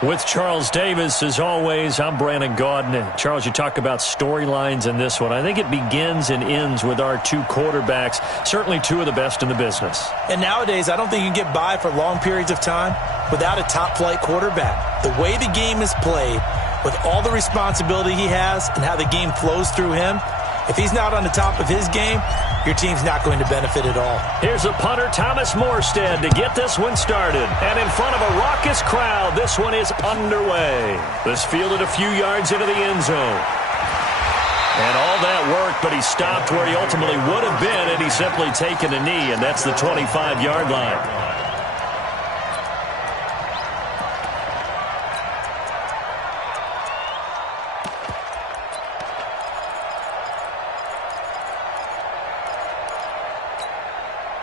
With Charles Davis, as always, I'm Brandon Gaudin. Charles, you talk about storylines in this one. I think it begins and ends with our two quarterbacks, certainly two of the best in the business. And nowadays, I don't think you can get by for long periods of time without a top-flight quarterback. The way the game is played, with all the responsibility he has and how the game flows through him, if he's not on the top of his game, your team's not going to benefit at all. Here's a punter, Thomas Morstead, to get this one started. And in front of a raucous crowd, this one is underway. This fielded a few yards into the end zone. And all that work, but he stopped where he ultimately would have been, and he's simply taken a knee, and that's the 25-yard line.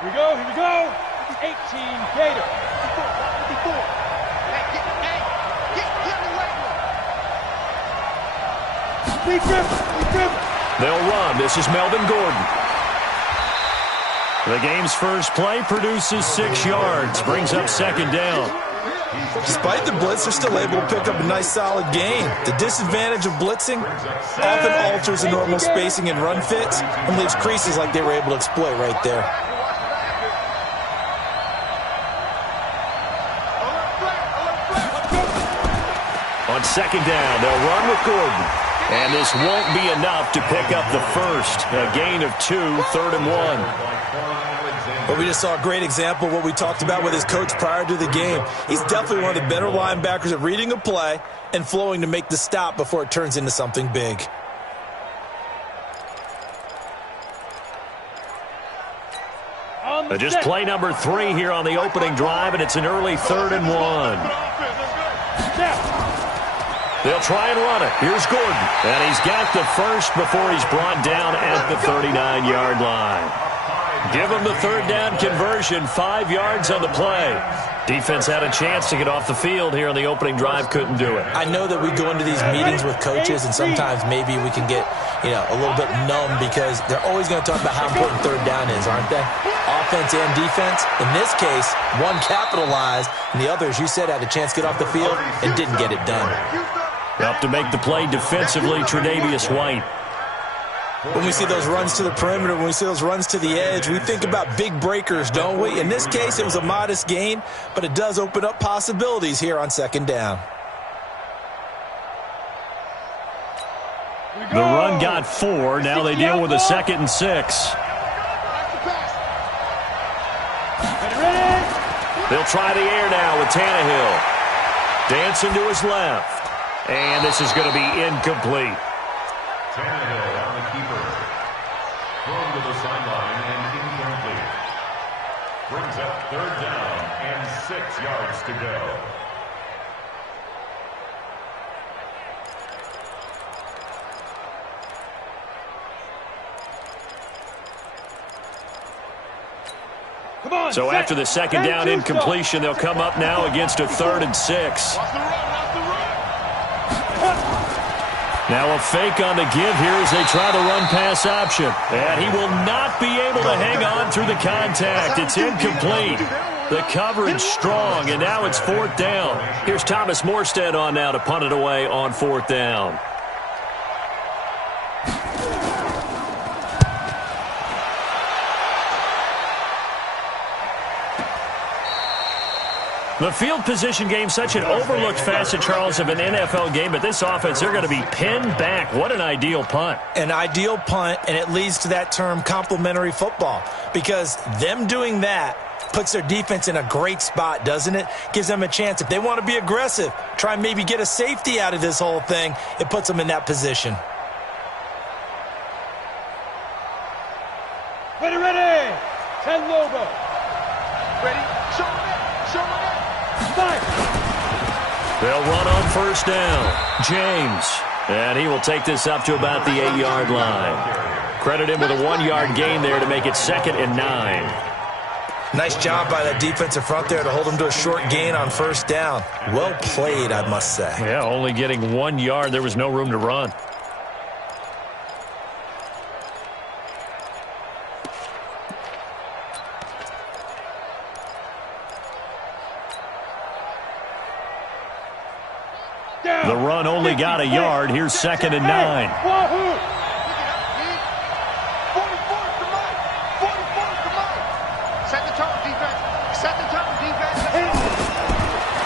Here we go. 18 Gator. 54. They'll run. This is Melvin Gordon. The game's first play produces 6 yards, brings up second down. Despite the blitz, they're still able to pick up a nice solid gain. The disadvantage of blitzing often alters the normal spacing and run fits and leaves creases like they were able to exploit right there. On second down, they'll run with Gordon. And this won't be enough to pick up the first. A gain of 2, 3rd and 1. But we just saw a great example of what we talked about with his coach prior to the game. He's definitely one of the better linebackers at reading a play and flowing to make the stop before it turns into something big. Just play number 3 here on the opening drive, and it's an early 3rd and 1. They'll try and run it. Here's Gordon. And he's got the first before he's brought down at the 39-yard line. Give him the 3rd down conversion, 5 yards on the play. Defense had a chance to get off the field here on the opening drive, couldn't do it. I know that we go into these meetings with coaches, and sometimes maybe we can get, a little bit numb because they're always going to talk about how important 3rd down is, aren't they? Offense and defense. In this case, one capitalized, and the other, as you said, had a chance to get off the field and didn't get it done. Up to make the play defensively, Tre'Davious White. When we see those runs to the perimeter, when we see those runs to the edge, we think about big breakers, don't we? In this case, it was a modest gain, but it does open up possibilities here on second down. The run got 4. Now they deal with a 2nd and 6. They'll try the air now with Tannehill. Dancing to his left. And this is going to be incomplete. Tannehill on the keeper. Thrown to the sideline and incomplete. Brings up 3rd down and 6 yards to go. So after the 2nd down incompletion, they'll come up now against a 3rd and 6. Now a fake on the give here as they try the run-pass option. And he will not be able to hang on through the contact. It's incomplete. The coverage strong, and now it's 4th down. Here's Thomas Morstead on now to punt it away on 4th down. The field position game, such an overlooked facet, Charles, of an NFL game, but this offense, they're going to be pinned back. What an ideal punt. An ideal punt, and it leads to that term complementary football, because them doing that puts their defense in a great spot, doesn't it? Gives them a chance. If they want to be aggressive, try and maybe get a safety out of this whole thing, it puts them in that position. Ready. 10 Lobo. Ready. Show me. They'll run on 1st down. James. And he will take this up to about the 8-yard line. Credit him with a 1-yard gain there to make it 2nd and 9. Nice job by that defensive front there to hold him to a short gain on 1st down. Well played, I must say. Yeah, only getting 1 yard. There was no room to run. run only got a yard. Here's 2nd and 9.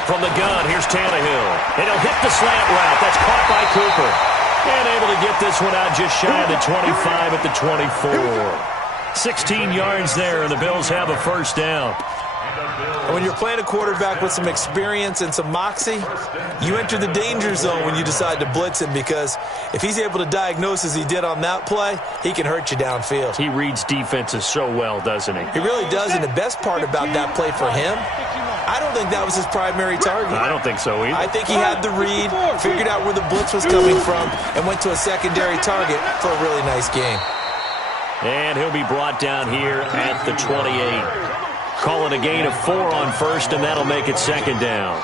From the gun, here's Tannehill. And he'll hit the slant route. That's caught by Cooper. And able to get this one out just shy of the 25 at the 24. 16 yards there, and the Bills have a first down. When you're playing a quarterback with some experience and some moxie, you enter the danger zone when you decide to blitz him, because if he's able to diagnose as he did on that play, he can hurt you downfield. He reads defenses so well, doesn't he? He really does, and the best part about that play for him, I don't think that was his primary target. I don't think so either. I think he had the read, figured out where the blitz was coming from, and went to a secondary target for a really nice game. And he'll be brought down here at the 28. Call it a gain of 4 on first, and that'll make it 2nd down.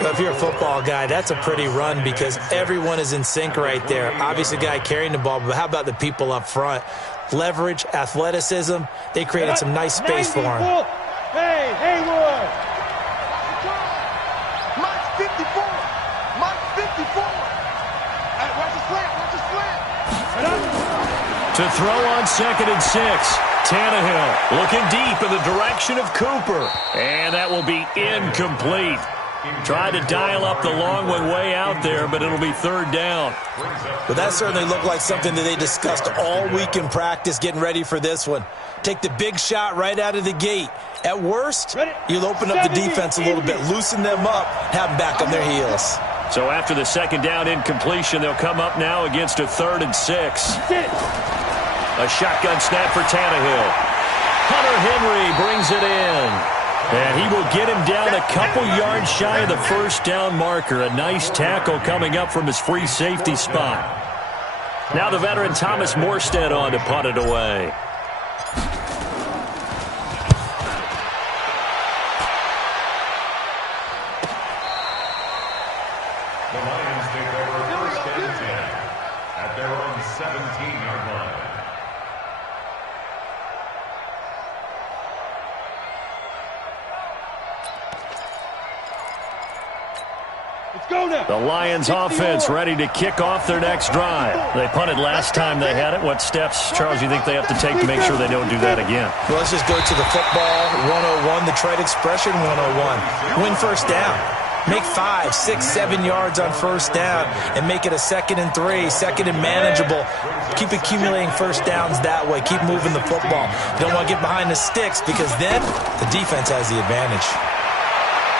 Well, if you're a football guy, that's a pretty run because everyone is in sync right there. Obviously, the guy carrying the ball, but how about the people up front? Leverage, athleticism, they created some nice space for him. Hey, Haywood! Mike 54! Mike 54! Hey, watch the slant, watch the slant! To throw on 2nd and 6. Tannehill looking deep in the direction of Cooper. And that will be incomplete. Tried to dial up the long one way out there, but it'll be 3rd down. But that certainly looked like something that they discussed all week in practice getting ready for this one. Take the big shot right out of the gate. At worst, you'll open up the defense a little bit, loosen them up, have them back on their heels. So after the 2nd down incompletion, they'll come up now against a 3rd and 6. A shotgun snap for Tannehill. Hunter Henry brings it in. And he will get him down a couple yards shy of the first down marker. A nice tackle coming up from his free safety spot. Now the veteran Thomas Morstead on to punt it away. The Lions take over 1st and 10 at their own 17-yard line. The Lions offense ready to kick off their next drive. They punted last time they had it. What steps, Charles, you think they have to take to make sure they don't do that again? Well, let's just go to the football 101, the trade expression 101. Win first down. Make 5, 6, 7 yards on first down and make it a 2nd and 3, 2nd and manageable. Keep accumulating first downs that way. Keep moving the football. You don't want to get behind the sticks because then the defense has the advantage.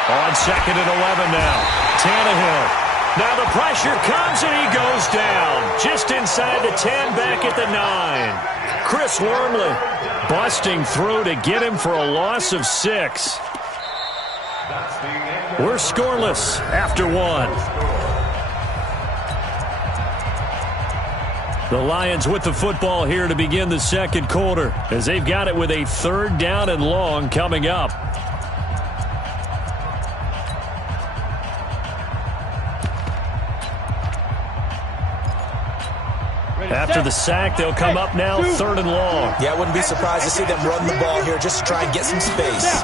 On 2nd and 11 now. Tannehill. Now the pressure comes and he goes down. Just inside the 10, back at the 9. Chris Wormley busting through to get him for a loss of 6. We're scoreless after 1. The Lions with the football here to begin the 2nd quarter as they've got it with a 3rd down and long coming up. After the sack, they'll come up now 3rd and long. Yeah, I wouldn't be surprised to see them run the ball here just to try and get some space.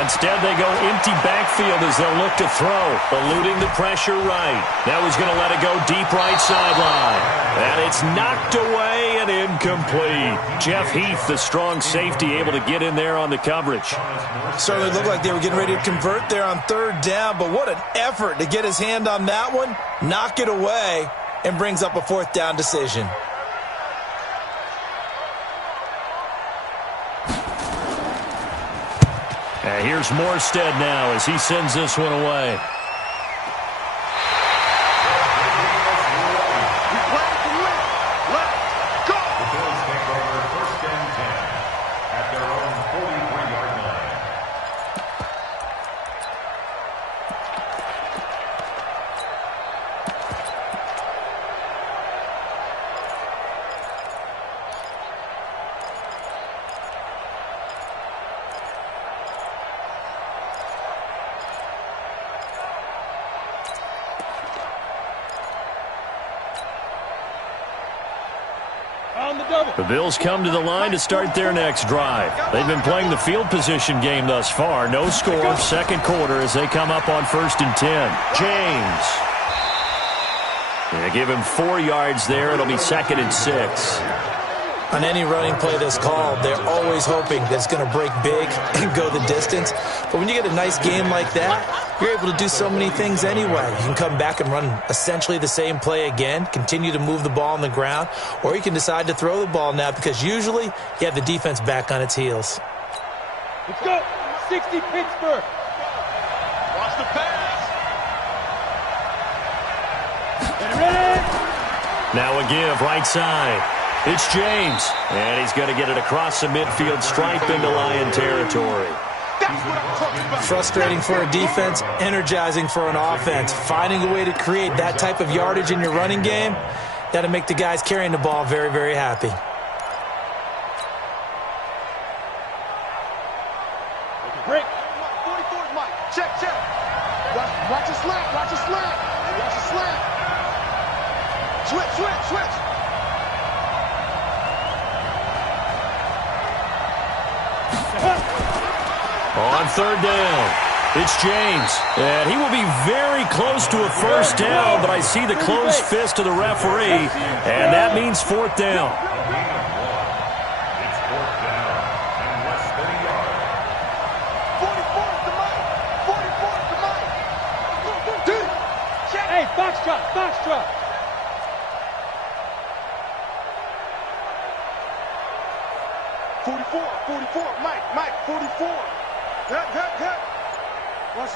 Instead, they go empty backfield as they'll look to throw, eluding the pressure right. Now he's going to let it go deep right sideline. And it's knocked away and incomplete. Jeff Heath, the strong safety, able to get in there on the coverage. Certainly looked like they were getting ready to convert there on 3rd down, but what an effort to get his hand on that one, knock it away, and brings up a 4th down decision. And here's Morstead now as he sends this one away. The Bills take over 1st and 10 at their own 43-yard line. The Bills come to the line to start their next drive. They've been playing the field position game thus far. No score, 2nd quarter as they come up on 1st and 10. James Yeah, give him 4 yards there. It'll be 2nd and 6. On any running play that's called, they're always hoping that it's going to break big and go the distance. But when you get a nice game like that, you're able to do so many things anyway. You can come back and run essentially the same play again, continue to move the ball on the ground, or you can decide to throw the ball now because usually you have the defense back on its heels. Let's go. 60 Pittsburgh. Watch the pass. Ready? Now a give right side. It's James, and he's going to get it across the midfield stripe into Lion territory. That's what I'm talking about. Frustrating for a defense, energizing for an offense. Finding a way to create that type of yardage in your running game, that'll make the guys carrying the ball very, very happy. Break. 44's Mike. Check. Watch your slant. Watch your slant. Switch. On 3rd down, it's James. And he will be very close to a first down, but I see the closed fist of the referee, and that means 4th down. It's 4th down and less than a yard. 44's to Mike. 44's to Mike. Dude. Check. Hey, foxtrot. 44, Mike, 44. Hit. Watch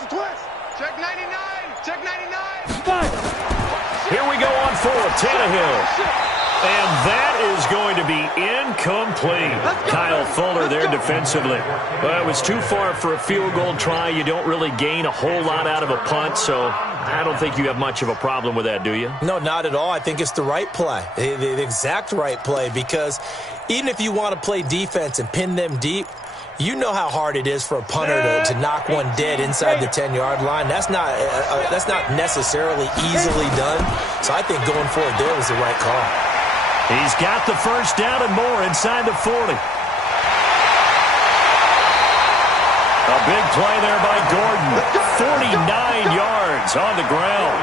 the twist. Check 99. Five. Here we go on 4th, Tannehill. And that is going to be incomplete. Kyle Fuller there defensively. Well, it was too far for a field goal try. You don't really gain a whole lot out of a punt, so I don't think you have much of a problem with that, do you? No, not at all. I think it's the right play, the exact right play, because even if you want to play defense and pin them deep, you know how hard it is for a punter to knock one dead inside the 10-yard line. That's not necessarily easily done. So I think going forward there was the right call. He's got the first down and more inside the 40. A big play there by Gordon. 49 yards on the ground.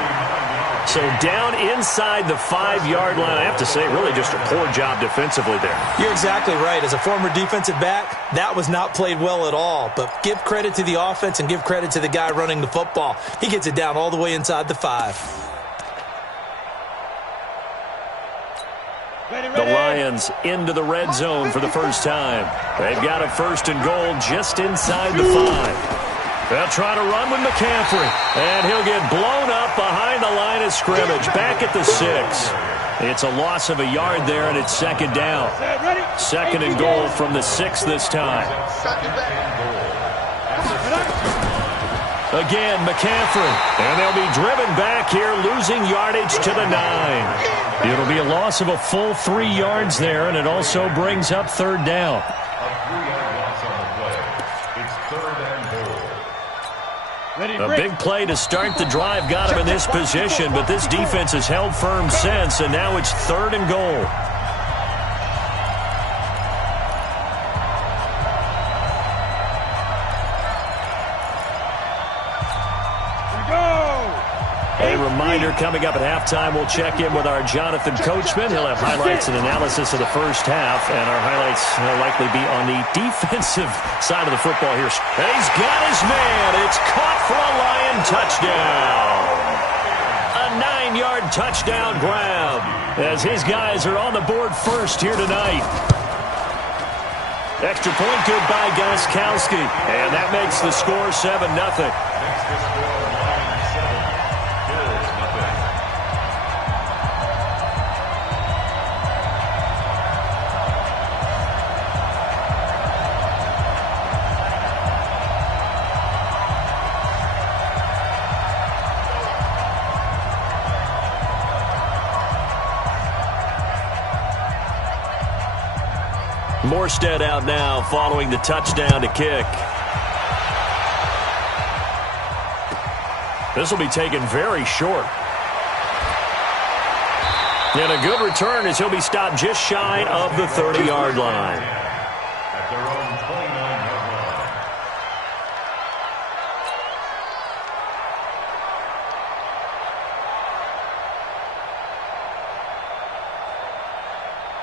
So down inside the 5-yard line. I have to say, really just a poor job defensively there. You're exactly right. As a former defensive back, that was not played well at all. But give credit to the offense and give credit to the guy running the football. He gets it down all the way inside the 5. The Lions into the red zone for the first time. They've got a 1st and goal just inside the 5. They'll try to run with McCaffrey, and he'll get blown up behind the line of scrimmage, back at the 6. It's a loss of a yard there, and it's 2nd down. 2nd and goal from the 6 this time. Again, McCaffrey, and they'll be driven back here, losing yardage to the 9. It'll be a loss of a full 3 yards there, and it also brings up 3rd down. A 3-yard loss on the play. It's 3rd and goal. A big play to start the drive got him in this position, but this defense has held firm since, and now it's 3rd and goal. A reminder, coming up at halftime, we'll check in with our Jonathan Coachman. He'll have highlights and analysis of the first half, and our highlights will likely be on the defensive side of the football here. And he's got his man. It's caught for a Lion touchdown. A 9-yard touchdown grab as his guys are on the board first here tonight. Extra point good by Gostkowski, and that makes the score 7-0. Morstead out now following the touchdown to kick. This will be taken very short. And a good return as he'll be stopped just shy of the 30-yard line. At their own 29-yard line.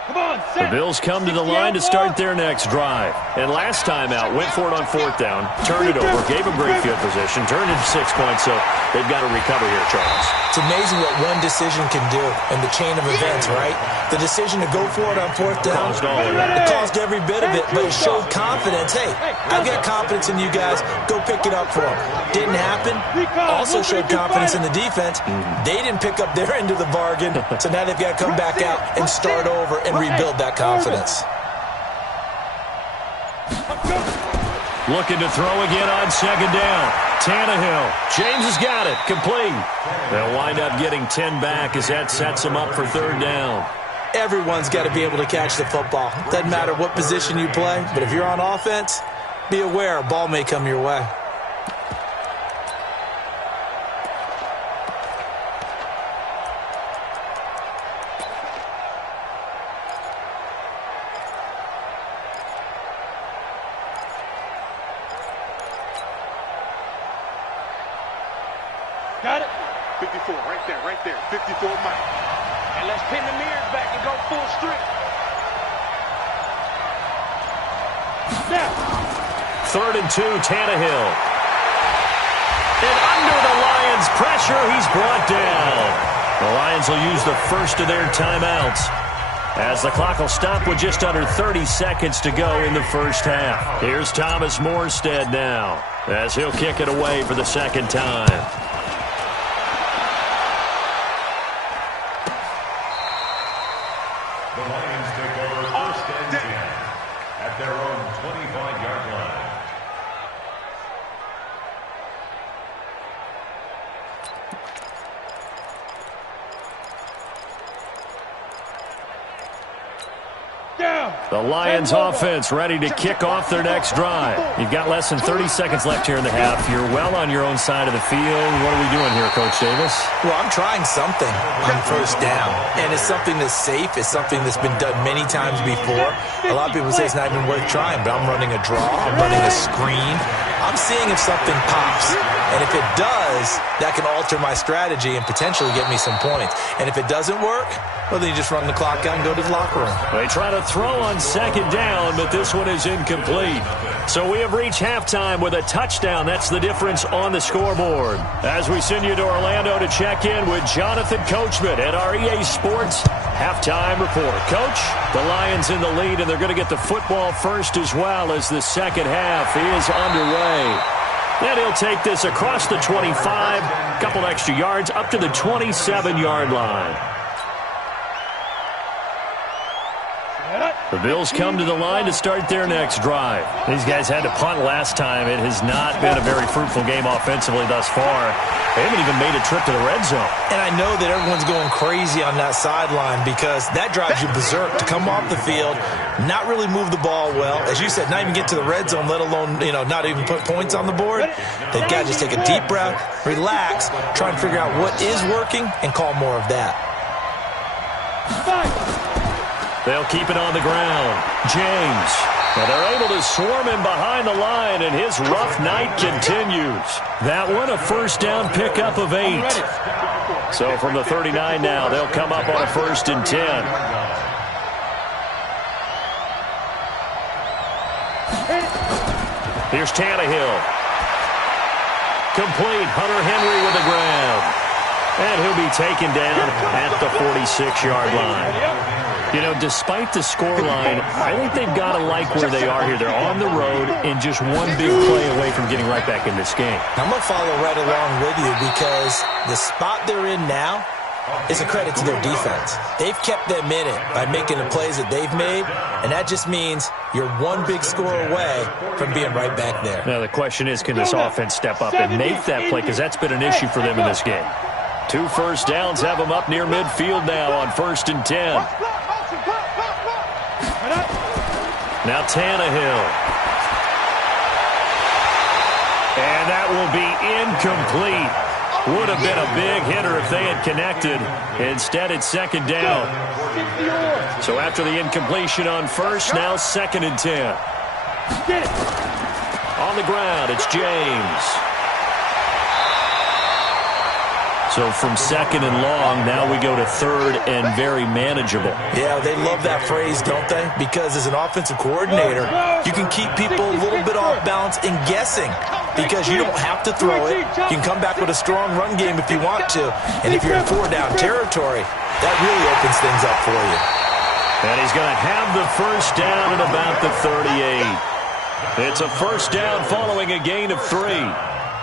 Come on, The Bills come to the line to start their next drive. And last time out, went for it on 4th down, turned it over, gave them great field position, turned it 6 points, so they've got to recover here, Charles. It's amazing what one decision can do in the chain of events, right? The decision to go for it on 4th down, it caused every bit of it, but it showed confidence. Hey, I've got confidence in you guys. Go pick it up for them. Didn't happen. Also showed confidence in the defense. They didn't pick up their end of the bargain, so now they've got to come back out and start over and rebuild that confidence. Looking to throw again on 2nd down. Tannehill. James has got it. Complete. They'll wind up getting 10 back as that sets them up for 3rd down. Everyone's got to be able to catch the football. Doesn't matter what position you play, but if you're on offense, be aware a ball may come your way. Got it? 54, right there. 54 Mike. And let's pin the mirrors back and go full strip. Now. 3rd and 2, Tannehill. And under the Lions' pressure, he's brought down. The Lions will use the first of their timeouts, as the clock will stop with just under 30 seconds to go in the first half. Here's Thomas Morstead now, as he'll kick it away for the 2nd time. The Lions take over 1st and 10 at their own 25-yard line. The Lions offense ready to kick off their next drive. You've got less than 30 seconds left here in the half. You're well on your own side of the field. What are we doing here, Coach Davis? Well, I'm trying something on 1st down, and it's something that's safe. It's something that's been done many times before. A lot of people say it's not even worth trying, but I'm running a draw. I'm running a screen. I'm seeing if something pops, and if it does, that can alter my strategy and potentially get me some points. And if it doesn't work, well, then you just run the clock out and go to the locker room. They try to throw on 2nd down, but this one is incomplete. So we have reached halftime with a touchdown. That's the difference on the scoreboard. As we send you to Orlando to check in with Jonathan Coachman at our EA Sports halftime report. Coach, the Lions in the lead, and they're going to get the football first as well as the 2nd half is underway. And he'll take this across the 25, couple extra yards, up to the 27-yard line. The Bills come to the line to start their next drive. These guys had to punt last time. It has not been a very fruitful game offensively thus far. They haven't even made a trip to the red zone. And I know that everyone's going crazy on that sideline because that drives you berserk to come off the field, not really move the ball well. As you said, not even get to the red zone, let alone, not even put points on the board. They've got to just take a deep breath, relax, try and figure out what is working, and call more of that. They'll keep it on the ground. James. Well, they're able to swarm him behind the line, and his rough night continues. That one, a 1st down pickup of 8. So from the 39 now, they'll come up on a 1st and 10. Here's Tannehill. Complete. Hunter Henry with the grab. And he'll be taken down at the 46-yard line. Despite the scoreline, I think they've got to like where they are here. They're on the road and just one big play away from getting right back in this game. I'm going to follow right along with you because the spot they're in now is a credit to their defense. They've kept them in it by making the plays that they've made, and that just means you're one big score away from being right back there. Now, the question is, can this offense step up and make that play? Because that's been an issue for them in this game. 2 1st downs have them up near midfield now on 1st and 10. Now Tannehill. And that will be incomplete. Would have been a big hitter if they had connected. Instead, it's 2nd down. So after the incompletion on 1st, now 2nd and 10. On the ground, it's James. So from second and long, now we go to third and very manageable. Yeah, they love that phrase, don't they? Because as an offensive coordinator, you can keep people a little bit off balance and guessing because you don't have to throw it. You can come back with a strong run game if you want to. And if you're in four-down territory, that really opens things up for you. And he's going to have the first down at about the 38. It's a first down following a gain of 3.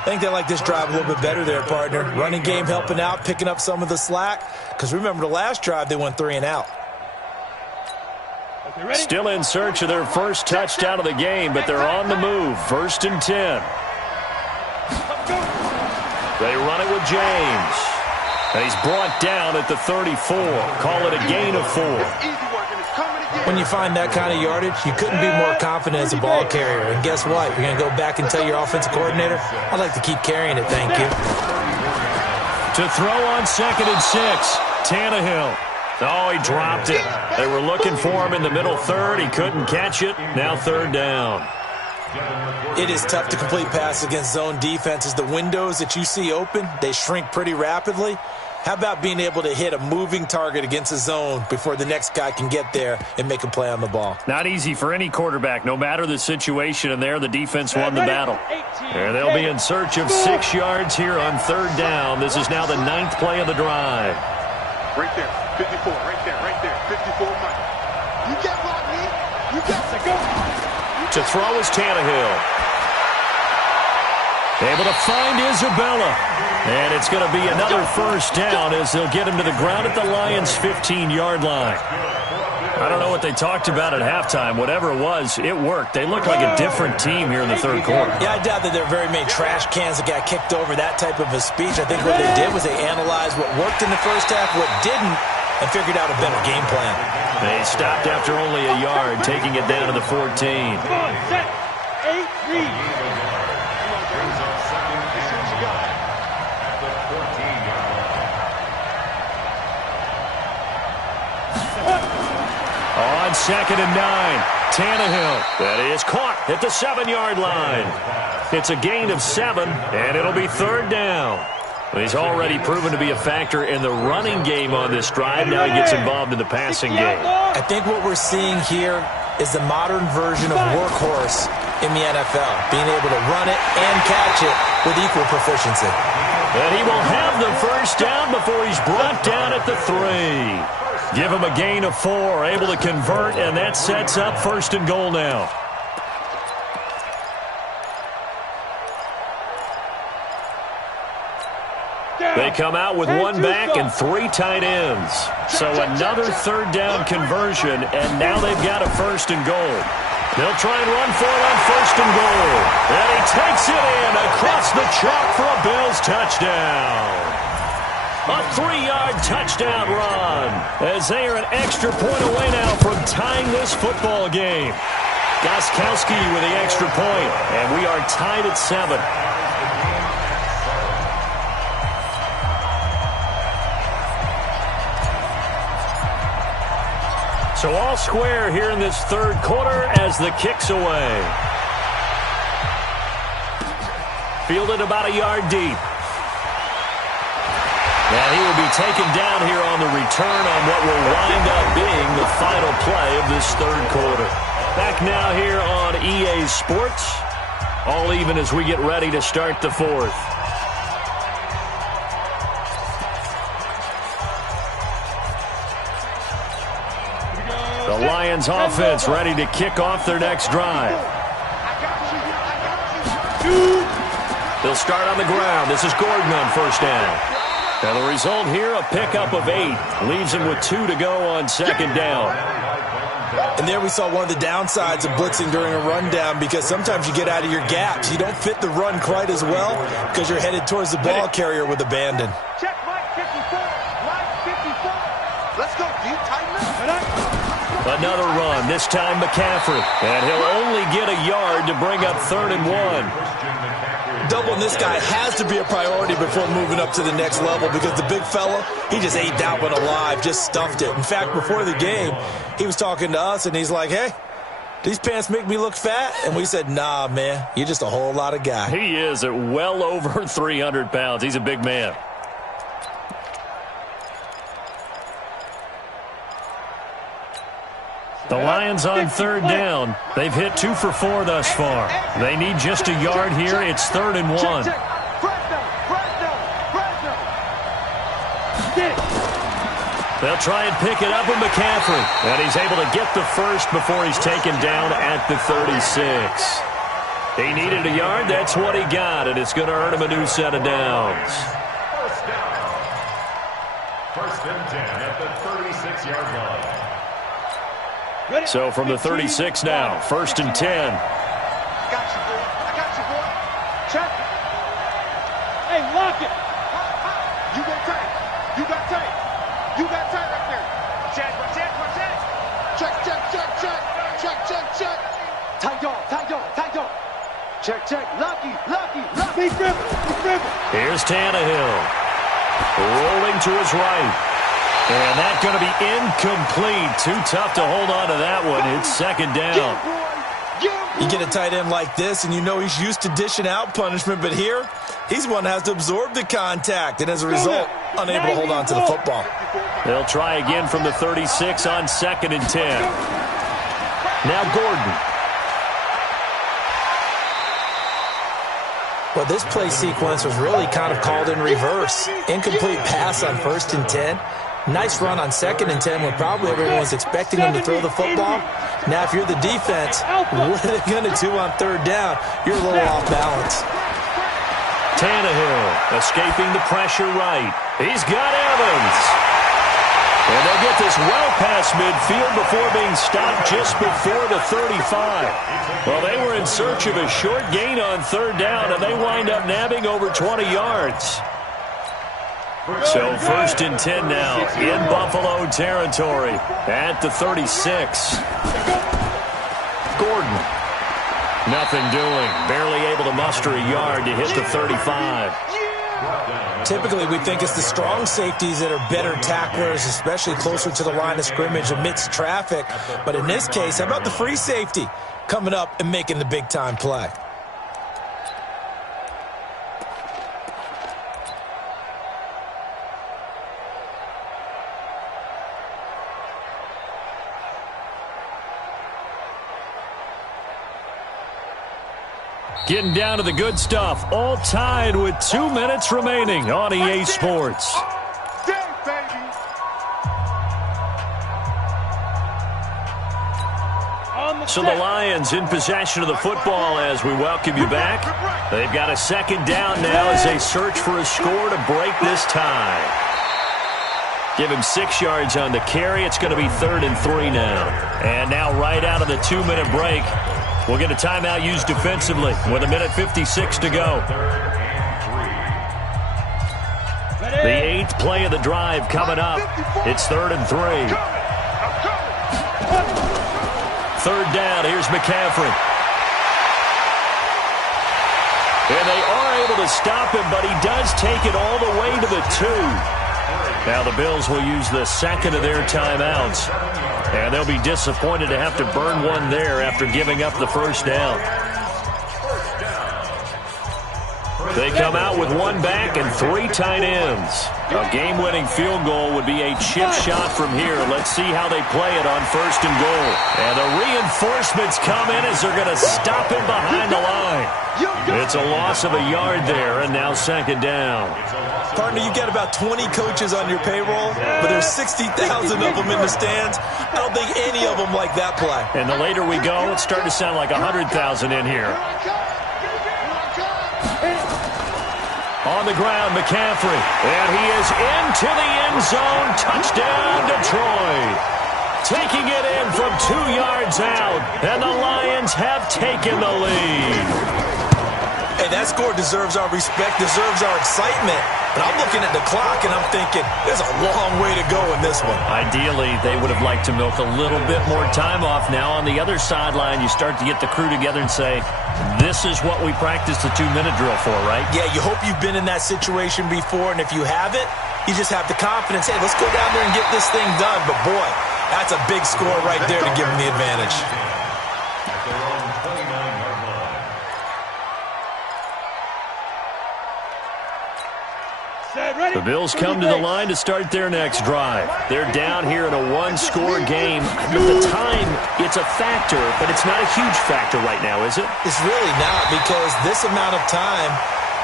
I think they like this drive a little bit better there, partner. Running game helping out, picking up some of the slack. Because remember, the last drive, they went 3 and out. Still in search of their first touchdown of the game, but they're on the move. 1st and 10. They run it with James. And he's brought down at the 34. Call it a gain of 4. When you find that kind of yardage, you couldn't be more confident as a ball carrier. And guess what? You're going to go back and tell your offensive coordinator, I'd like to keep carrying it, thank you. To throw on 2nd and 6, Tannehill. Oh, he dropped it. They were looking for him in the middle third. He couldn't catch it. Now 3rd down. It is tough to complete passes against zone defenses. The windows that you see open, they shrink pretty rapidly. How about being able to hit a moving target against a zone before the next guy can get there and make a play on the ball? Not easy for any quarterback, no matter the situation, and there the defense won the battle. And they'll be in search of 6 yards here on 3rd down. This is now the 9th play of the drive. Right there, 54, right there, 54 Mike. You get blocked, me. You got to go. To throw is Tannehill. Able to find Isabella. And it's going to be another first down as they'll get him to the ground at the Lions' 15-yard line. I don't know what they talked about at halftime. Whatever it was, it worked. They look like a different team here in the 3rd quarter. Yeah, I doubt that there are very many trash cans that got kicked over, that type of a speech. I think what they did was they analyzed what worked in the first half, what didn't, and figured out a better game plan. They stopped after only a yard, taking it down to the 14. Come on, set. 8, read. On 2nd and 9, Tannehill. That is caught at the 7-yard line. It's a gain of 7, and it'll be 3rd down. He's already proven to be a factor in the running game on this drive. Now he gets involved in the passing game. I think what we're seeing here is the modern version of workhorse in the NFL, being able to run it and catch it with equal proficiency. And he will have the first down before he's brought down at the 3. Give him a gain of 4, able to convert, and that sets up 1st and goal now. They come out with 1 back and 3 tight ends. So another 3rd down conversion, and now they've got a 1st and goal. They'll try and run for it on 1st and goal. And he takes it in across the chalk for a Bills touchdown. A 3-yard touchdown run as they are an extra point away now from tying this football game. Gostkowski with the extra point, and we are tied at 7. So all square here in this 3rd quarter as the kick's away. Fielded about a yard deep. And he will be taken down here on the return on what will wind up being the final play of this 3rd quarter. Back now here on EA Sports. All even as we get ready to start the 4th. The Lions offense ready to kick off their next drive. They'll start on the ground. This is Gordon on 1st down. Now the result here, a pickup of 8. Leaves him with 2 to go on 2nd down. And there we saw one of the downsides of blitzing during a rundown because sometimes you get out of your gaps. You don't fit the run quite as well because you're headed towards the ball carrier with abandon. Check Mike 54. Mike 54. Let's go. Do you tighten up? Another run, this time McCaffrey. And he'll only get a yard to bring up 3rd and 1. Doubling this guy has to be a priority before moving up to the next level because the big fella, he just ate that one alive, just stuffed it. In fact, before the game, he was talking to us, and he's like, hey, these pants make me look fat? And we said, nah, man, you're just a whole lot of guy. He is at well over 300 pounds. He's a big man. The Lions on third down. They've hit 2 for 4 thus far. They need just a yard here. It's 3rd and 1. They'll try and pick it up with McCaffrey. And he's able to get the first before he's taken down at the 36. He needed a yard. That's what he got, and it's going to earn him a new set of downs. First and 10 at the 36-yard line. So from the 36 now, 1st and 10. I got you, boy. I got you, boy. Check. Hey, lock it. You got tight. You got tight. You got tight right there. Check. Check, check, check, check. Check, check, check. Tight dog. Check. Lucky. Big dribble. Here's Tannehill. Rolling to his right. And that's going to be incomplete. Too tough to hold on to that one. It's 2nd down. You get a tight end like this, and you know he's used to dishing out punishment, but here, he's one that has to absorb the contact, and as a result, unable to hold on to the football. They'll try again from the 36 on 2nd and 10. Now Gordon. Well, this play sequence was really kind of called in reverse. Incomplete pass on 1st and 10. Nice run on 2nd and 10 when probably everyone was expecting him to throw the football. Now, if you're the defense, what are they going to do on 3rd down? You're a little off balance. Tannehill escaping the pressure right. He's got Evans. And they'll get this well past midfield before being stopped just before the 35. Well, they were in search of a short gain on 3rd down, and they wind up nabbing over 20 yards. So 1st and 10 now in Buffalo territory at the 36. Gordon. Nothing doing. Barely able to muster a yard to hit the 35. Typically, we think it's the strong safeties that are better tacklers, especially closer to the line of scrimmage amidst traffic. But in this case, how about the free safety coming up and making the big-time play? Getting down to the good stuff. All tied with 2 minutes remaining on EA Sports. So the Lions in possession of the football as we welcome you back. They've got a 2nd down now as they search for a score to break this tie. Give him 6 yards on the carry. It's going to be 3rd and 3 now. And now right out of the 2-minute break, we'll get a timeout used defensively with 1:56 to go. The 8th play of the drive coming up. It's 3rd and 3. 3rd down. Here's McCaffrey. And they are able to stop him, but he does take it all the way to the 2. Now the Bills will use the 2nd of their timeouts. And they'll be disappointed to have to burn one there after giving up the 1st down. They come out with 1 back and 3 tight ends. A game-winning field goal would be a chip shot from here. Let's see how they play it on 1st and goal. And the reinforcements come in as they're going to stop him behind the line. It's a loss of a yard there, and now 2nd down. Partner, you got about 20 coaches on your payroll, but there's 60,000 of them in the stands. I don't think any of them like that play. And the later we go, it's starting to sound like 100,000 in here. On the ground, McCaffrey. And he is into the end zone. Touchdown, Detroit. Taking it in from 2 yards out. And the Lions have taken the lead. Hey, that score deserves our respect, deserves our excitement. But I'm looking at the clock, and I'm thinking, there's a long way to go in this one. Ideally, they would have liked to milk a little bit more time off. Now, on the other sideline, you start to get the crew together and say, this is what we practiced the 2-minute drill for, right? Yeah, you hope you've been in that situation before, and if you haven't, you just have the confidence, hey, let's go down there and get this thing done. But, boy, that's a big score right there to give them the advantage. Set, ready? The Bills come to the line to start their next drive. They're down here in a one-score game. At the time, it's a factor, but it's not a huge factor right now, is it? It's really not, because this amount of time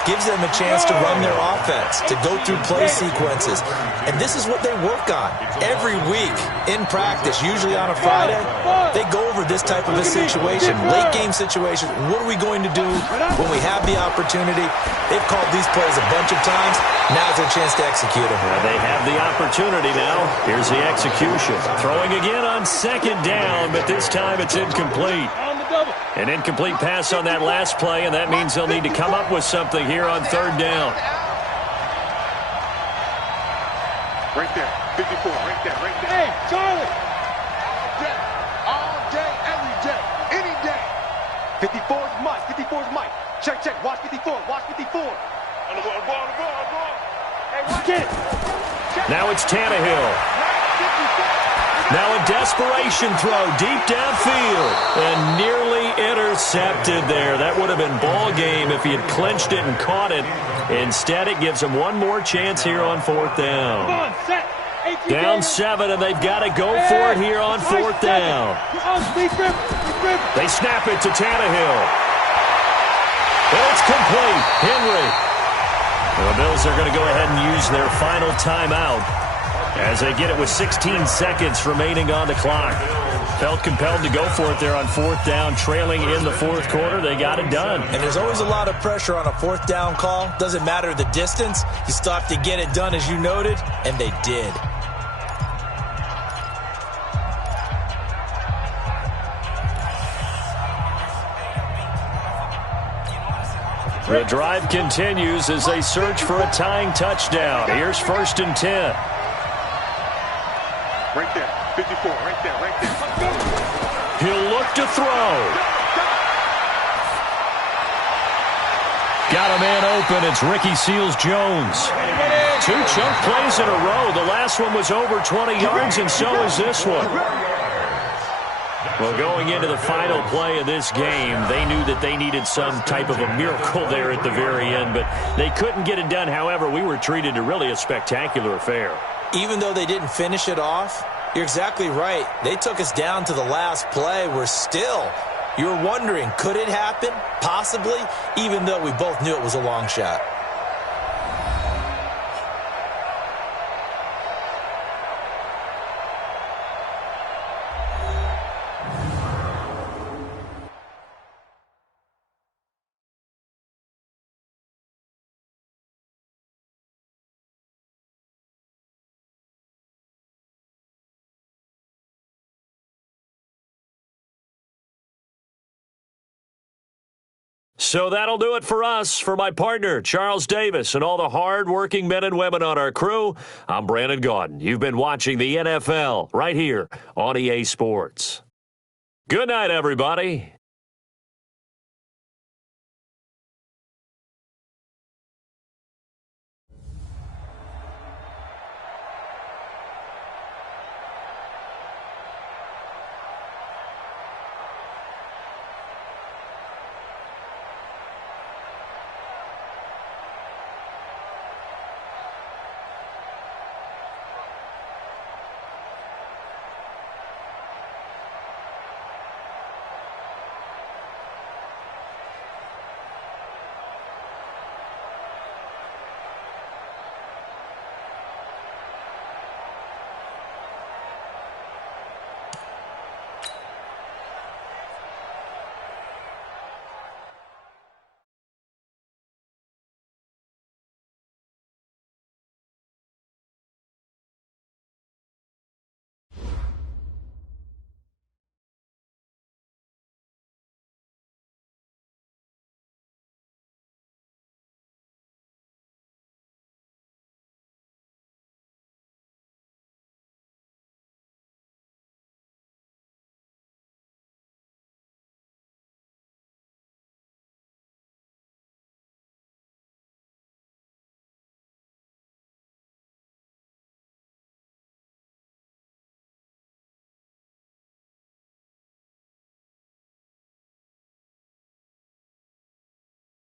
gives them a chance to run their offense, to go through play sequences. And this is what they work on every week in practice, usually on a Friday. They go over this type of a situation, late game situation. What are we going to do when we have the opportunity? They've called these plays a bunch of times. Now's their chance to execute them. Well, they have the opportunity now. Here's the execution. Throwing again on second down, but this time it's incomplete. An incomplete pass on that last play, and that means they'll need to come up with something here on third down. Right there, 54, right there, right there. Hey, Charlie! All day, every day, any day. 54 is Mike. 54 is Mike. Check, check. Watch 54. Watch 54. On the ball. Hey, watch it! Now it's Tannehill. Now a desperation throw deep downfield and nearly intercepted there. That would have been ball game if he had clinched it and caught it. Instead, it gives him one more chance here on fourth down. Come on, set! Down 7, and they've got to go for it here on fourth down. They snap it to Tannehill. And it's complete. Henry. The Bills are going to go ahead and use their final timeout as they get it with 16 seconds remaining on the clock. Felt compelled to go for it there on fourth down, trailing in the fourth quarter. They got it done. And there's always a lot of pressure on a fourth down call. Doesn't matter the distance. You still have to get it done, as you noted, and they did. The drive continues as they search for a tying touchdown. Here's 1st and 10. Right there, 54, right there, right there. He'll look to throw. Got a man open. It's Ricky Seals-Jones. 2 chunk plays in a row. The last one was over 20 yards, and so is this one. Well, going into the final play of this game, they knew that they needed some type of a miracle there at the very end, but they couldn't get it done. However, we were treated to really a spectacular affair. Even though they didn't finish it off, you're exactly right. They took us down to the last play. We're still, you're wondering, could it happen? Possibly, even though we both knew it was a long shot. So that'll do it for us. For my partner, Charles Davis, and all the hard-working men and women on our crew, I'm Brandon Gaudin. You've been watching the NFL right here on EA Sports. Good night, everybody.